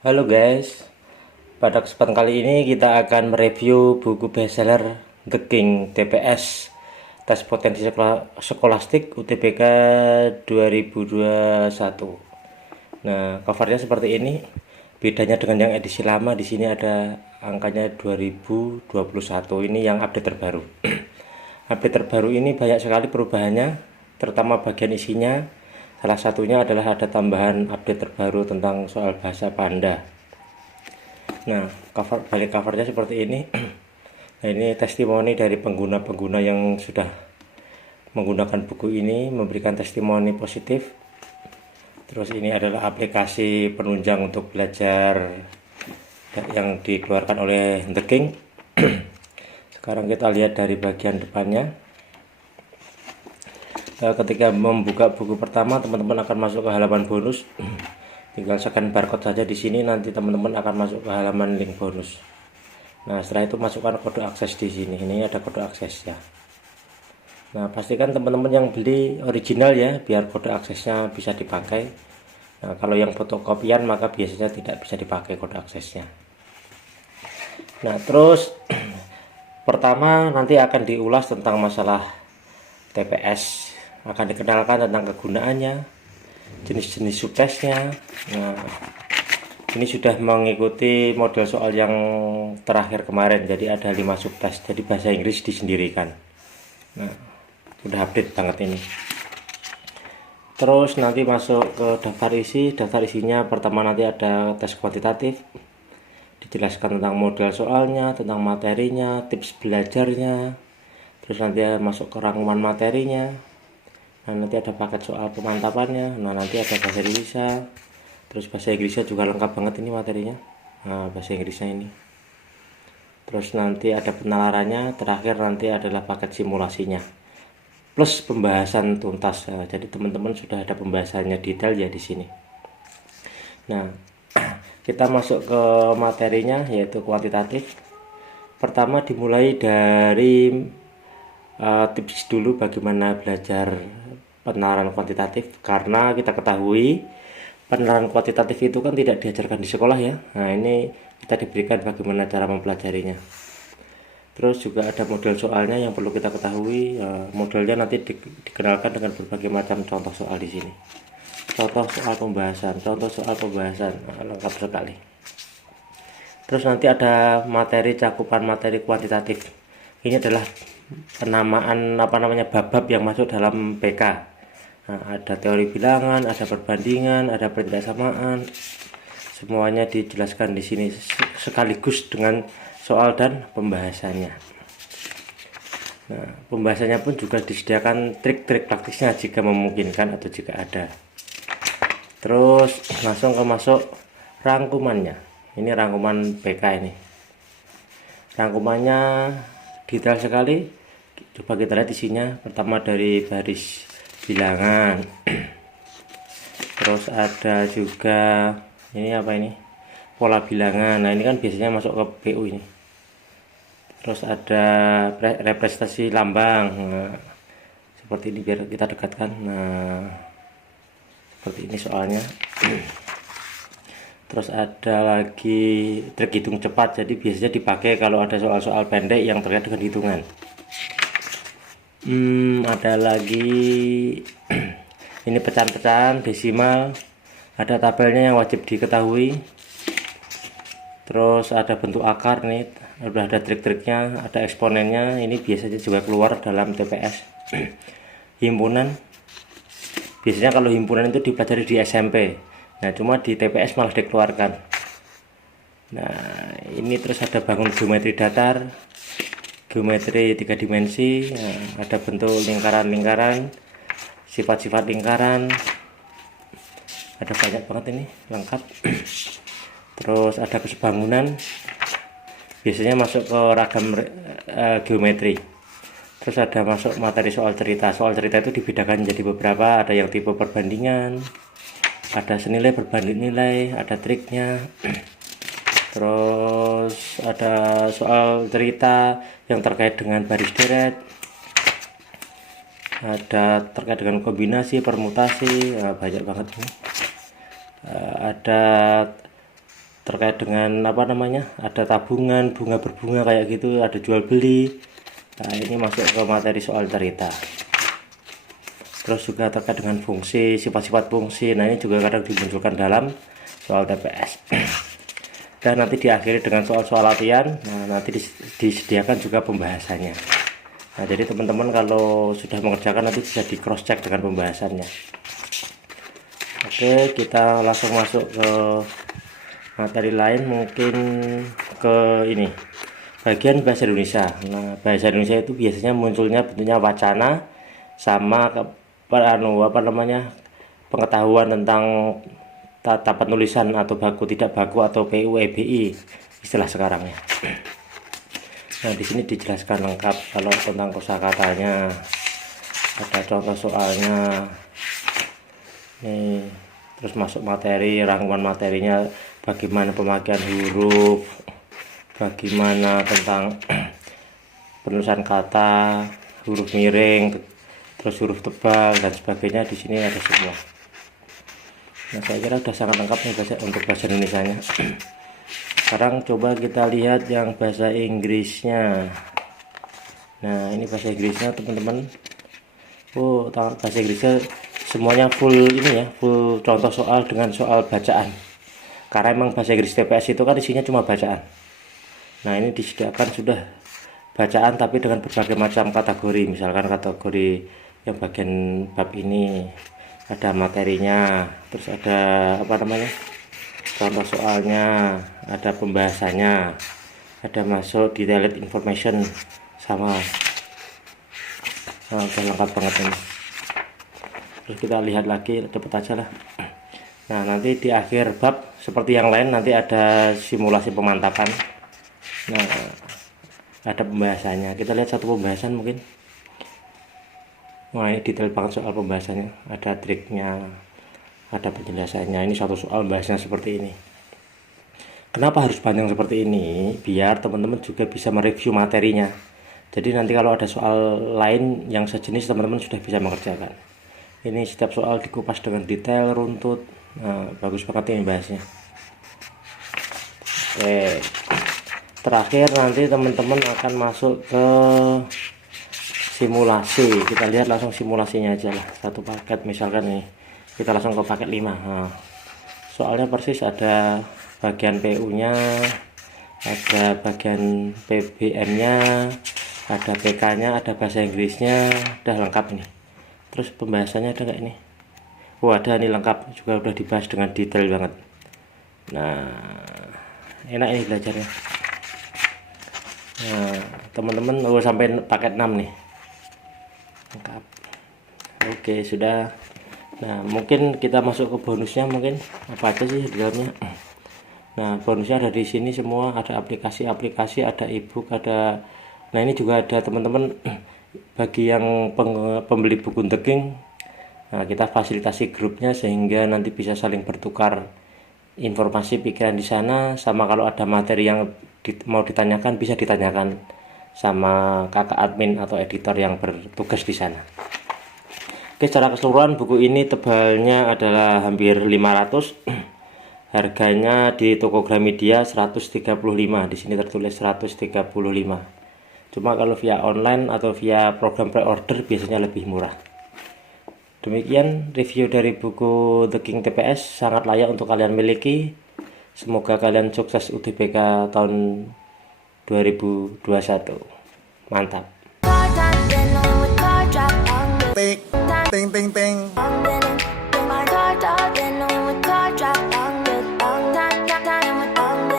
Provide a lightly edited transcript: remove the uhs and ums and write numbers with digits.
Halo guys, pada kesempatan kali ini kita akan mereview buku bestseller The King TPS Tes Potensi Skolastik UTBK 2021. Nah, covernya seperti ini. Bedanya dengan yang edisi lama, di sini ada angkanya 2021. Ini yang update terbaru. Update terbaru ini banyak sekali perubahannya, terutama bagian isinya. Salah satunya adalah ada tambahan update terbaru tentang soal bahasa Panda. Nah, balik covernya seperti ini. Nah, ini testimoni dari pengguna-pengguna yang sudah menggunakan buku ini, memberikan testimoni positif. Terus ini adalah aplikasi penunjang untuk belajar yang dikeluarkan oleh The King. Sekarang kita lihat dari bagian depannya. Ketika membuka buku pertama, teman-teman akan masuk ke halaman bonus. Tinggal scan barcode saja di sini, nanti teman-teman akan masuk ke halaman link bonus. Nah, setelah itu masukkan kode akses di sini. Ini ada kode aksesnya. Nah, pastikan teman-teman yang beli original ya, biar kode aksesnya bisa dipakai. Nah, kalau yang fotokopian maka biasanya tidak bisa dipakai kode aksesnya. Nah, terus pertama nanti akan diulas tentang masalah TPS. Akan dikenalkan tentang kegunaannya, jenis-jenis subtesnya. Nah, ini sudah mengikuti model soal yang terakhir kemarin, jadi ada 5 subtes, jadi bahasa Inggris disendirikan. Nah, udah update banget ini. Terus nanti masuk ke daftar isi. Daftar isinya pertama nanti ada tes kuantitatif, dijelaskan tentang model soalnya, tentang materinya, tips belajarnya. Terus nanti masuk ke rangkuman materinya. Nah, nanti ada paket soal pemantapannya. Nah, nanti ada bahasa Indonesia. Terus bahasa Inggrisnya juga lengkap banget ini materinya. Nah, bahasa Inggrisnya ini. Terus nanti ada penalarannya. Terakhir nanti adalah paket simulasinya. Plus pembahasan tuntas. Nah, jadi teman-teman sudah ada pembahasannya detail ya di sini. Nah, kita masuk ke materinya yaitu kuantitatif. Pertama dimulai dari tips dulu bagaimana belajar penalaran kuantitatif, karena kita ketahui penalaran kuantitatif itu kan tidak diajarkan di sekolah ya. Nah, ini kita diberikan bagaimana cara mempelajarinya. Terus juga ada model soalnya yang perlu kita ketahui. Modelnya nanti dikenalkan dengan berbagai macam contoh soal di sini. Contoh soal pembahasan, lengkap sekali. Terus nanti ada materi cakupan materi kuantitatif. Ini adalah penamaan bab-bab yang masuk dalam PK. Nah, ada teori bilangan, ada perbandingan, ada pertidaksamaan. Semuanya dijelaskan di sini sekaligus dengan soal dan pembahasannya. Nah, pembahasannya pun juga disediakan trik-trik praktisnya jika memungkinkan atau jika ada. Terus langsung masuk rangkumannya. Ini rangkuman PK ini. Rangkumannya detail sekali. Coba kita lihat isinya. Pertama dari baris bilangan. Terus ada juga ini apa ini? Pola bilangan. Nah, ini kan biasanya masuk ke PU ini. Terus ada representasi lambang. Nah, seperti ini biar kita dekatkan. Nah, seperti ini soalnya. Terus ada lagi trik hitung cepat, jadi biasanya dipakai kalau ada soal-soal pendek yang terkait dengan hitungan. Ada lagi ini pecahan-pecahan desimal, ada tabelnya yang wajib diketahui. Terus ada bentuk akar nih, udah ada trik-triknya, ada eksponennya. Ini biasanya juga keluar dalam TPS. Himpunan, biasanya kalau himpunan itu dipelajari di SMP. Nah, cuma di TPS malah dikeluarkan. Nah, ini terus ada bangun geometri datar, geometri 3 dimensi. Nah, ada bentuk lingkaran-lingkaran, sifat-sifat lingkaran. Ada banyak banget ini, lengkap. Terus ada kesebangunan, biasanya masuk ke ragam geometri. Terus ada masuk materi soal cerita. Soal cerita itu dibedakan jadi beberapa, ada yang tipe perbandingan, ada senilai berbanding nilai, ada triknya. Terus ada soal cerita yang terkait dengan baris deret, ada terkait dengan kombinasi, permutasi. Banyak banget ini. Ada terkait dengan apa namanya, ada tabungan, bunga berbunga kayak gitu, ada jual beli. Nah, ini masuk ke materi soal cerita. Terus juga terkait dengan fungsi, sifat-sifat fungsi. Nah, ini juga kadang dimunculkan dalam soal TPS. Dan nanti diakhiri dengan soal-soal latihan. Nah, nanti disediakan juga pembahasannya. Nah, jadi teman-teman kalau sudah mengerjakan nanti bisa di cross check dengan pembahasannya. Oke, kita langsung masuk ke materi lain, mungkin ke ini, bagian bahasa Indonesia. Nah, bahasa Indonesia itu biasanya munculnya bentuknya wacana sama apa namanya, pengetahuan tentang tata penulisan atau baku tidak baku atau PUEBI istilah sekarang ya. Nah, di sini dijelaskan lengkap kalau tentang kosakatanya, ada contoh soalnya nih. Terus masuk materi, rangkuman materinya, bagaimana pemakaian huruf, bagaimana tentang penulisan kata, huruf miring, terus huruf tebal dan sebagainya. Di sini ada semua. Nah, saya kira sudah sangat lengkap nih untuk bahasa Indonesianya. Sekarang coba kita lihat yang bahasa Inggrisnya. Nah, ini bahasa Inggrisnya teman-teman. Oh, bahasa Inggrisnya semuanya full ini ya, full contoh soal dengan soal bacaan. Karena emang bahasa Inggris TPS itu kan isinya cuma bacaan. Nah, ini disediakan sudah bacaan tapi dengan berbagai macam kategori. Misalkan kategori yang bagian bab ini ada materinya, terus ada apa namanya, contoh soalnya, ada pembahasannya, ada masuk detailed information sama. Nah, udah lengkap banget ini. Terus kita lihat lagi, cepet aja lah. Nah, nanti di akhir bab seperti yang lain nanti ada simulasi pemantapan. Nah, ada pembahasannya. Kita lihat satu pembahasan mungkin. Wah, ini detail banget soal pembahasannya. Ada triknya, ada penjelasannya. Ini satu soal bahasnya seperti ini. Kenapa harus panjang seperti ini? Biar teman-teman juga bisa mereview materinya. Jadi nanti kalau ada soal lain yang sejenis, teman-teman sudah bisa mengerjakan. Ini setiap soal dikupas dengan detail, runtut. Nah, bagus banget ini bahasnya. Oke. Terakhir nanti teman-teman akan masuk ke simulasi. Kita lihat langsung simulasinya aja lah. Satu paket misalkan ini. Kita langsung ke paket 5. Nah, soalnya persis ada bagian PU-nya, ada bagian PBM-nya, ada PK-nya, ada bahasa Inggrisnya, udah lengkap ini. Terus pembahasannya ada nggak ini? Oh, ada, ini lengkap juga, udah dibahas dengan detail banget. Nah, enak ini belajarnya. Nah, teman-teman sampai paket 6 nih, lengkap. Oke, sudah. Nah, mungkin kita masuk ke bonusnya, mungkin apa aja sih di dalamnya. Nah, bonusnya ada di sini semua, ada aplikasi-aplikasi, ada ebook, ada. Nah, ini juga ada teman-teman bagi yang pembeli buku The King. Nah, kita fasilitasi grupnya sehingga nanti bisa saling bertukar informasi pikiran di sana, sama kalau ada materi yang mau ditanyakan bisa ditanyakan sama kakak admin atau editor yang bertugas di sana. Oke, secara keseluruhan buku ini tebalnya adalah hampir 500. Harganya di toko Gramedia 135. Di sini tertulis 135. Cuma kalau via online atau via program pre-order biasanya lebih murah. Demikian review dari buku The King TPS, sangat layak untuk kalian miliki. Semoga kalian sukses UTBK tahun 2021. Mantap. Ting ting ting ting.